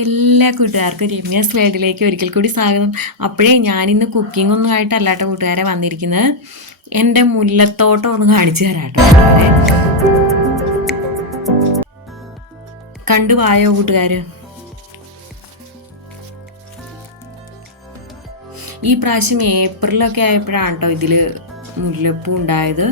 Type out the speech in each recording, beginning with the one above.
എല്ലാ കൂട്ടുകാർക്കും രമ്യാസ് വേൾഡിലേക്ക് ഒരിക്കൽ കൂടി സ്വാഗതം. അപ്പോഴേ ഞാനിന്ന് കുക്കിംഗ് ഒന്നും ആയിട്ടല്ലാട്ടോ കൂട്ടുകാരെ വന്നിരിക്കുന്നത്. എൻ്റെ മുല്ലത്തോട്ടം ഒന്ന് കാണിച്ചു തരാട്ടോ കൂട്ടുകാരെ. കണ്ടുപോയോ കൂട്ടുകാർ? ഈ പ്രാവശ്യം ഏപ്രിലൊക്കെ ആയപ്പോഴാണ് കേട്ടോ ഇതിൽ മുല്ലപ്പൂ ഉണ്ടായത്.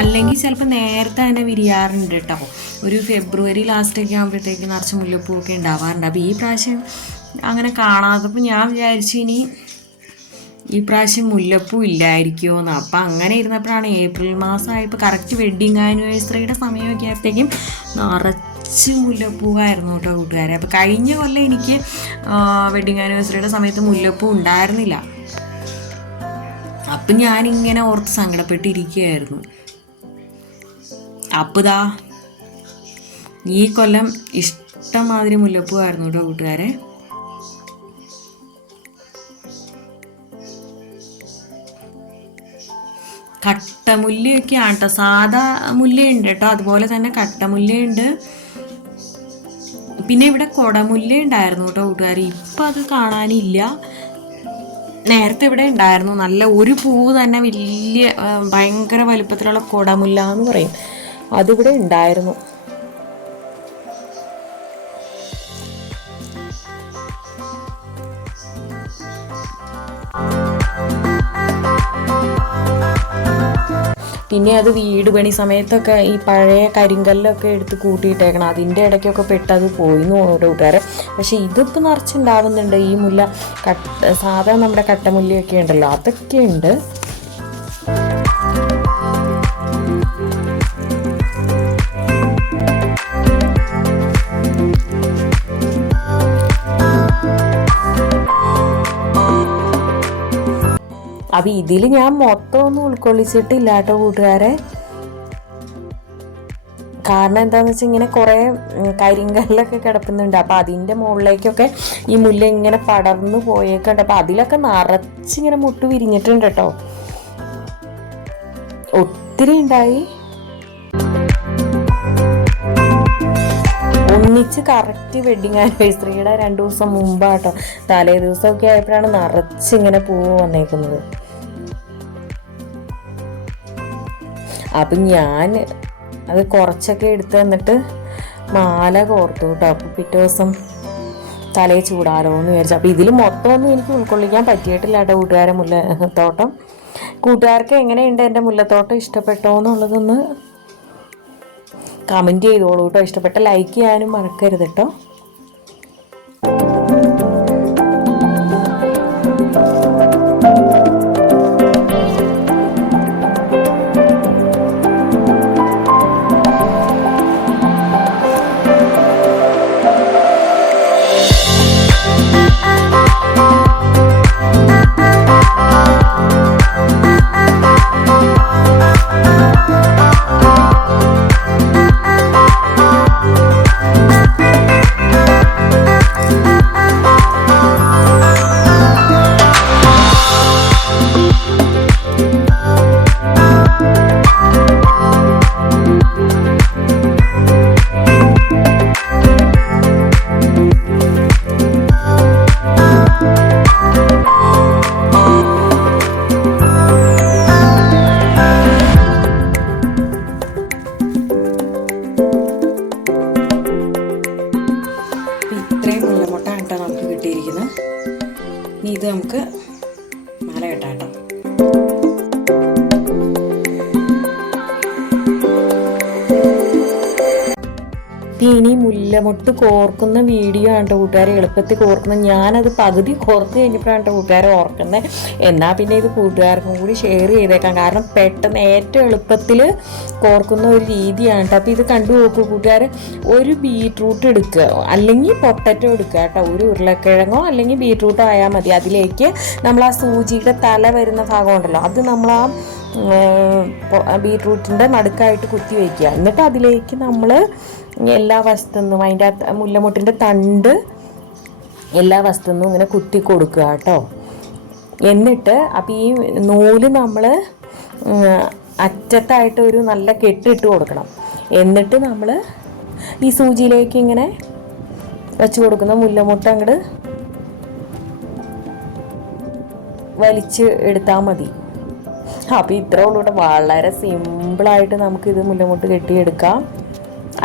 അല്ലെങ്കിൽ ചിലപ്പോൾ നേരത്തെ തന്നെ വിരിയാറുണ്ട് കേട്ടോ. ഒരു ഫെബ്രുവരി ലാസ്റ്റൊക്കെ ആകുമ്പോഴത്തേക്ക് നിറച്ച് മുല്ലപ്പൂവൊക്കെ ഉണ്ടാവാറുണ്ട്. അപ്പോൾ ഈ പ്രാവശ്യം അങ്ങനെ കാണാത്തപ്പോൾ ഞാൻ വിചാരിച്ചു ഇനി ഈ പ്രാവശ്യം മുല്ലപ്പൂ ഇല്ലായിരിക്കുമോ എന്ന്. അപ്പം അങ്ങനെ ഇരുന്നപ്പോഴാണ് ഏപ്രിൽ മാസമായപ്പോൾ കറക്റ്റ് വെഡ്ഡിങ് ആനിവേഴ്സറിയുടെ സമയമൊക്കെ ആയപ്പോഴത്തേക്കും നിറച്ച് മുല്ലപ്പൂവായിരുന്നു കേട്ടോ കൂട്ടുകാരെ. അപ്പോൾ കഴിഞ്ഞ കൊല്ലം എനിക്ക് വെഡ്ഡിങ് ആനിവേഴ്സറിയുടെ സമയത്ത് മുല്ലപ്പൂ ഉണ്ടായിരുന്നില്ല. അപ്പം ഞാനിങ്ങനെ ഓർത്ത് സങ്കടപ്പെട്ടിരിക്കുകയായിരുന്നു. അപ്പതാ ഈ കൊല്ലം ഇഷ്ടംമാതിരി മുല്ലപ്പൂവായിരുന്നു കേട്ടോ കൂട്ടുകാരെ. കട്ടമുല്ലയൊക്കെയാണ് കേട്ടോ. സാധാ മുല്ലയുണ്ട് കേട്ടോ, അതുപോലെ തന്നെ കട്ടമുല്ലയുണ്ട്. പിന്നെ ഇവിടെ കൊടമുല്ല ഉണ്ടായിരുന്നു കേട്ടോ കൂട്ടുകാർ. ഇപ്പം അത് കാണാനില്ല. നേരത്തെ ഇവിടെ ഉണ്ടായിരുന്നു. നല്ല ഒരു പൂവ് തന്നെ വലിയ ഭയങ്കര വലുപ്പത്തിലുള്ള കൊടമുല്ല എന്ന് പറയും, അതിവിടെ ഉണ്ടായിരുന്നു. പിന്നെ അത് വീട് പണി സമയത്തൊക്കെ ഈ പഴയ കരിങ്കല്ലൊക്കെ എടുത്ത് കൂട്ടിയിട്ടേക്കണം. അതിൻ്റെ ഇടയ്ക്കൊക്കെ പെട്ടത് പോയിന്ന് തോന്നുന്നു കൂട്ടുകാരെ. പക്ഷെ ഇതിപ്പോൾ നിറച്ചുണ്ടാവുന്നുണ്ട്. ഈ മുല്ല സാധാ നമ്മുടെ കട്ടമുല്ലയൊക്കെ ഉണ്ടല്ലോ, അതൊക്കെ ഉണ്ട്. അപ്പം ഇതിൽ ഞാൻ മൊത്തം ഒന്നും ഉൾക്കൊള്ളിച്ചിട്ടില്ല കേട്ടോ കൂട്ടുകാരെ. കാരണം എന്താണെന്ന് വെച്ചാൽ ഇങ്ങനെ കുറേ കരിങ്കല്ലൊക്കെ കിടക്കുന്നുണ്ട്. അപ്പം അതിൻ്റെ മുകളിലേക്കൊക്കെ ഈ മുല്ല ഇങ്ങനെ പടർന്നു പോയേക്കുണ്ട്. അപ്പം അതിലൊക്കെ നിറച്ചിങ്ങനെ മുട്ട് വിരിഞ്ഞിട്ടുണ്ട് കേട്ടോ. ഒത്തിരി ഉണ്ടായി. ഒന്നിച്ച് കറക്റ്റ് വെഡ്ഡിങ് ആനിവേഴ്സറിയുടെ 2 ദിവസം മുമ്പാട്ടോ. തലേ ദിവസമൊക്കെ ആയപ്പോഴാണ് നിറച്ചിങ്ങനെ പൂവ് വന്നേക്കുന്നത്. അപ്പം ഞാൻ അത് കുറച്ചൊക്കെ എടുത്ത് തന്നിട്ട് മാല കോർത്തു കേട്ടോ. അപ്പം പിറ്റേ ദിവസം തലയിൽ ചൂടാലോ എന്ന് വിചാരിച്ചു. അപ്പം ഇതിൽ മൊത്തമൊന്നും എനിക്ക് ഉൾക്കൊള്ളിക്കാൻ പറ്റിയിട്ടില്ല കേട്ടോ കൂട്ടുകാരെ മുല്ലത്തോട്ടം. കൂട്ടുകാർക്ക് എങ്ങനെയുണ്ട് എൻ്റെ മുല്ലത്തോട്ടം, ഇഷ്ടപ്പെട്ടോ എന്നുള്ളതൊന്ന് കമൻറ്റ് ചെയ്തോളൂ കേട്ടോ. ഇഷ്ടപ്പെട്ട ലൈക്ക് ചെയ്യാനും മറക്കരുത് കേട്ടോ. ഇത് നമുക്ക് മാല കെട്ടാം കേട്ടോ. ഇനി മുല്ലമൊട്ട് കോർക്കുന്ന വീഡിയോ ആണ് കേട്ടോ കൂട്ടുകാരെ. എളുപ്പത്തിൽ കോർക്കുന്നത്. ഞാനത് പകുതി കോർത്ത് കഴിഞ്ഞപ്പോഴാണ് കേട്ടോ കൂട്ടുകാരെ ഓർക്കുന്നത്. എന്നാൽ പിന്നെ ഇത് കൂട്ടുകാർക്കും കൂടി ഷെയർ ചെയ്തേക്കാം. കാരണം പെട്ടെന്ന് ഏറ്റവും എളുപ്പത്തിൽ കോർക്കുന്ന ഒരു രീതിയാണ് കേട്ടോ. അപ്പോൾ ഇത് കണ്ടു നോക്കൂ കൂട്ടുകാർ. ഒരു ബീട്രൂട്ട് എടുക്കുക, അല്ലെങ്കിൽ പൊട്ടറ്റോ എടുക്കുക കേട്ടോ. ഒരു ഉരുളക്കിഴങ്ങോ അല്ലെങ്കിൽ ബീട്രൂട്ടോ ആയാൽ മതി. അതിലേക്ക് നമ്മൾ ആ സൂചിയുടെ തല വരുന്ന ഭാഗം ഉണ്ടല്ലോ, അത് നമ്മൾ ആ ബീട്രൂട്ടിൻ്റെ നടുക്കായിട്ട് കുത്തി വയ്ക്കുക. എന്നിട്ട് അതിലേക്ക് നമ്മൾ എല്ലാ വശത്തുനിന്നും അതിൻ്റെ മുല്ലമുട്ടിൻ്റെ തണ്ട് എല്ലാ വശത്തുനിന്നും ഇങ്ങനെ കുത്തി കൊടുക്കുക കേട്ടോ. എന്നിട്ട് അപ്പം ഈ നൂല് നമ്മൾ അറ്റത്തായിട്ട് ഒരു നല്ല കെട്ടിട്ട് കൊടുക്കണം. എന്നിട്ട് നമ്മൾ ഈ സൂചിയിലേക്ക് ഇങ്ങനെ വെച്ച് കൊടുക്കുന്ന മുല്ലമുട്ട അങ്ങോട്ട് വലിച്ച് എടുത്താൽ മതി. അപ്പോൾ ഇത്രേ ഉള്ളൂ കേട്ടോ. വളരെ സിമ്പിളായിട്ട് നമുക്കിത് മുല്ലമുട്ട് കെട്ടിയെടുക്കാം.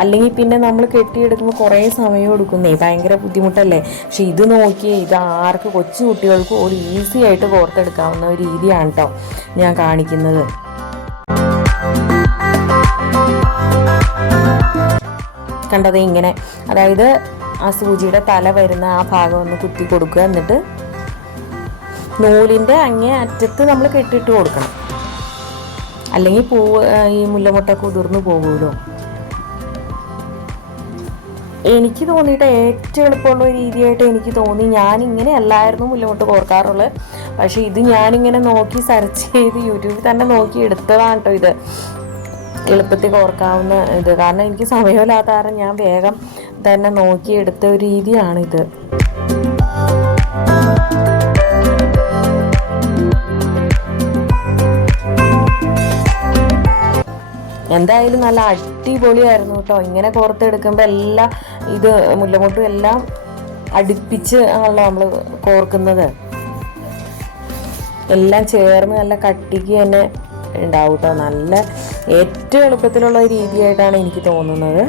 അല്ലെങ്കിൽ പിന്നെ നമ്മൾ കെട്ടിയെടുക്കുമ്പോൾ കുറേ സമയം എടുക്കുന്നേ, ഭയങ്കര ബുദ്ധിമുട്ടല്ലേ. പക്ഷെ ഇത് നോക്കിയേ, ഇത് ആർക്ക് കൊച്ചു കുട്ടികൾക്ക് ഒരു ഈസി ആയിട്ട് കോർത്തെടുക്കാവുന്ന ഒരു രീതിയാണ് കേട്ടോ ഞാൻ കാണിക്കുന്നത്. കണ്ടത് ഇങ്ങനെ, അതായത് ആ സൂചിയുടെ തല വരുന്ന ആ ഭാഗം ഒന്ന് കുത്തി കൊടുക്കുക. എന്നിട്ട് നൂലിൻ്റെ അങ്ങേ അറ്റത്ത് നമ്മൾ കെട്ടിയിട്ട് കൊടുക്കണം. അല്ലെങ്കിൽ ഈ മുല്ലമുട്ട കുതിർന്നു പോകുമല്ലോ. എനിക്ക് തോന്നിയിട്ട് ഏറ്റവും എളുപ്പമുള്ള രീതിയായിട്ട് എനിക്ക് തോന്നി. ഞാനിങ്ങനെ അല്ലായിരുന്നു മുല്ലമുട്ട് കോർക്കാറുള്ളത്. പക്ഷേ ഇത് ഞാനിങ്ങനെ നോക്കി സെർച്ച് ചെയ്ത് യൂട്യൂബിൽ തന്നെ നോക്കി എടുത്തതാണ് കേട്ടോ ഇത് എളുപ്പത്തിൽ കോർക്കാവുന്ന ഇത്. കാരണം എനിക്ക് സമയമില്ലാത്ത കാരണം ഞാൻ വേഗം തന്നെ നോക്കി എടുത്ത ഒരു രീതിയാണിത്. എന്തായാലും നല്ല അടിപൊളിയായിരുന്നു കേട്ടോ. ഇങ്ങനെ കോർത്തെടുക്കുമ്പോൾ എല്ലാം ഇത് മുല്ലമുട്ടും എല്ലാം അടുപ്പിച്ച് ആണല്ലോ നമ്മൾ കോർക്കുന്നത്. എല്ലാം ചേർന്ന് നല്ല കട്ടിക്ക് തന്നെ ഉണ്ടാവും കേട്ടോ. നല്ല ഏറ്റവും എളുപ്പത്തിലുള്ള രീതിയായിട്ടാണ് എനിക്ക് തോന്നുന്നത്.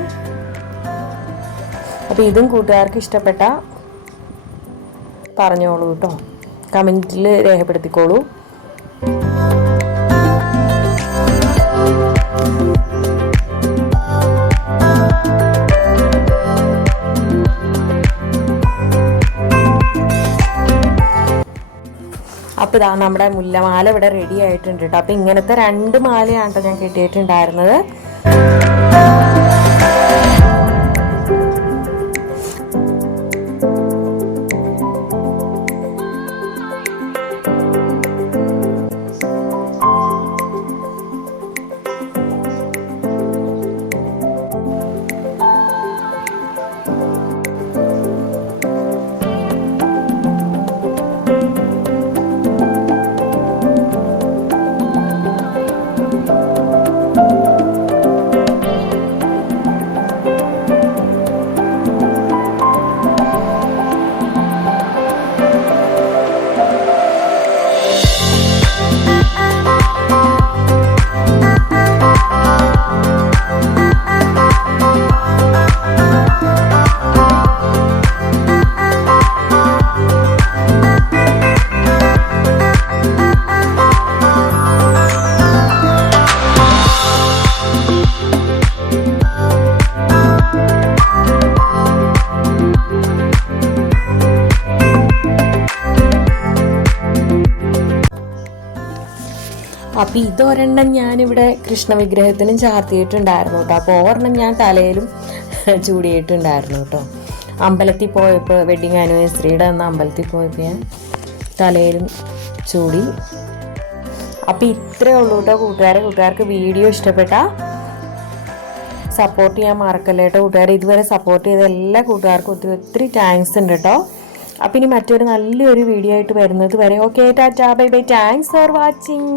അപ്പോൾ ഇതും കൂട്ടുകാർക്ക് ഇഷ്ടപ്പെട്ട പറഞ്ഞോളൂ കേട്ടോ, കമൻറ്റിൽ രേഖപ്പെടുത്തിക്കോളൂ. അപ്പോൾ ഇതാ നമ്മുടെ മുല്ലമാല ഇവിടെ റെഡി ആയിട്ടുണ്ട് കേട്ടോ. അപ്പോൾ ഇങ്ങനത്തെ 2 മാലയാണ് കേട്ടോ ഞാൻ കെട്ടിയിട്ടുണ്ടായിരുന്നത്. അപ്പോൾ ഇതൊരെണ്ണം ഞാനിവിടെ കൃഷ്ണവിഗ്രഹത്തിനും ചാർത്തിയിട്ടുണ്ടായിരുന്നു കേട്ടോ. അപ്പോൾ ഒരെണ്ണം ഞാൻ തലയിലും ചൂടിയിട്ടുണ്ടായിരുന്നു കേട്ടോ. അമ്പലത്തിൽ പോയപ്പോൾ വെഡിങ് ആനിവേഴ്സറിയുടെ അന്ന് അമ്പലത്തിൽ പോയപ്പോൾ ഞാൻ തലയിലും ചൂടി. അപ്പോൾ ഇത്രയേ ഉള്ളൂ കേട്ടോ കൂട്ടുകാർക്ക് വീഡിയോ ഇഷ്ടപ്പെട്ടാൽ സപ്പോർട്ട് ചെയ്യാൻ മറക്കല്ലേ കേട്ടോ കൂട്ടുകാരെ. ഇതുവരെ സപ്പോർട്ട് ചെയ്ത എല്ലാ കൂട്ടുകാർക്കും ഒത്തിരി താങ്ക്സ് ഉണ്ട് കേട്ടോ. അപ്പം ഇനി മറ്റൊരു നല്ലൊരു വീഡിയോ ആയിട്ട് വരുന്നത് വരെ okay, Tata, bye bye, thanks for watching.